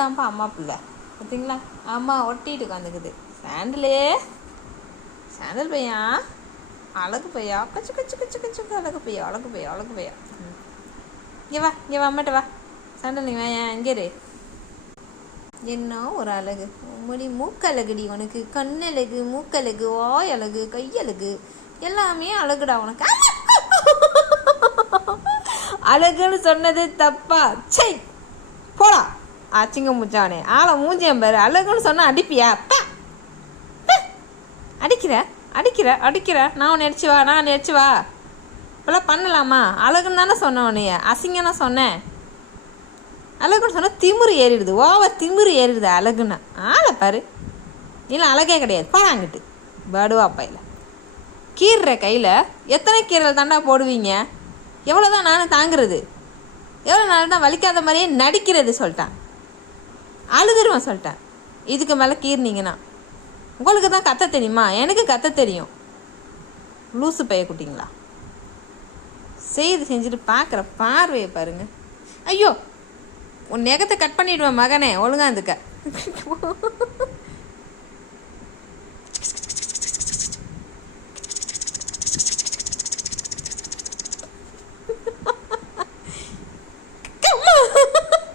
தான்ப்பா அம்மா பிள்ளை பார்த்தீங்களா? அம்மா ஒட்டிட்டு உட்காந்துக்குது. சாண்டல் பையா, அழகு பையா, கச்சு கச்சு கச்சு கச்சு, அழகு பையா, அழகு பையா, அழகு பையா. இங்கே வா அம்மாட்ட வா. சாண்டல் நீ வாயா, எங்கே இரு. என்ன ஒரு அழகு, உம்மடி மூக்கழகுடி உனக்கு. கண்ணழகு, மூக்கழகு, வாய் அழகு, கையழகு, எல்லாமே அழகுடா உனக்கு. அழகுன்னு சொன்னது தப்பா? சை போடா அச்சிங்க முச்சானே, ஆளை மூஞ்சியம் பாரு. அழகுன்னு சொன்னால் அடிப்பியா? அடிக்கிற அடிக்கிற அடிக்கிற. நான் நடிச்சு வா இப்பெல்லாம் பண்ணலாமா? அழகுன்னு தானே சொன்னேன், உன்னைய அசிங்கன்னு சொன்னேன். அழகுன்னு சொன்னால் திமிரு ஏறிடுது, ஓவர் திமிரு ஏறிடுது அழகுன்னா. ஆளை பாரு, இல்லை அழகே கிடையாது. பாடாங்கிட்டு படுவா பையில. கீறுற கையில் எத்தனை கீரல் தாண்டா போடுவீங்க? எவ்வளோ தான் நானும் தாங்கிறது? எவ்வளோ நாள் தான் வலிக்காத மாதிரியே நடிக்கிறது? சொல்லிட்டேன், அழுதுருவேன் சொல்லிட்டேன். இதுக்கு மேலே கீர்னிங்கன்னா உங்களுக்கு தான் கத்த தெரியுமா? எனக்கு கத்த தெரியும். லூசு பைய குட்டிங்களா, செஞ்சுட்டு பார்க்குற பார்வையை பாருங்க. ஐயோ, உன் நெகத்தை கட் பண்ணிவிடுவேன் மகனே, ஒழுங்கா இருந்துக்க.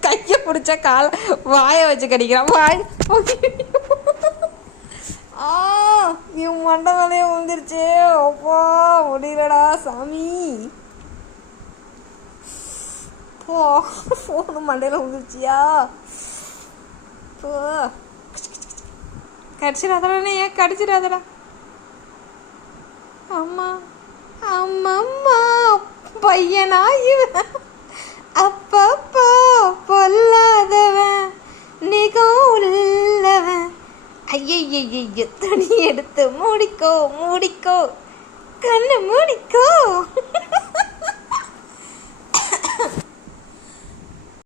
கையை பிடிச்சா கால வாயை வச்சு கடிக்கிறான். வாய் இவன் மண்டை மேலேயே விழுந்துருச்சு. அப்பா முடியலடா சாமி. ஃபோனு மண்டையில் விழுந்துருச்சியா? கடிச்சிடாதடா, ஏன் கடிச்சிடாதடா. அம்மா அம்மம்மா பையனா இவன்? அப்பப்பா பொல்லாதவன், நிகம் உள்ளவன். ஐயையையோ, துணி எடுத்து மூடிக்கோ கண்ணு மூடிக்கோ.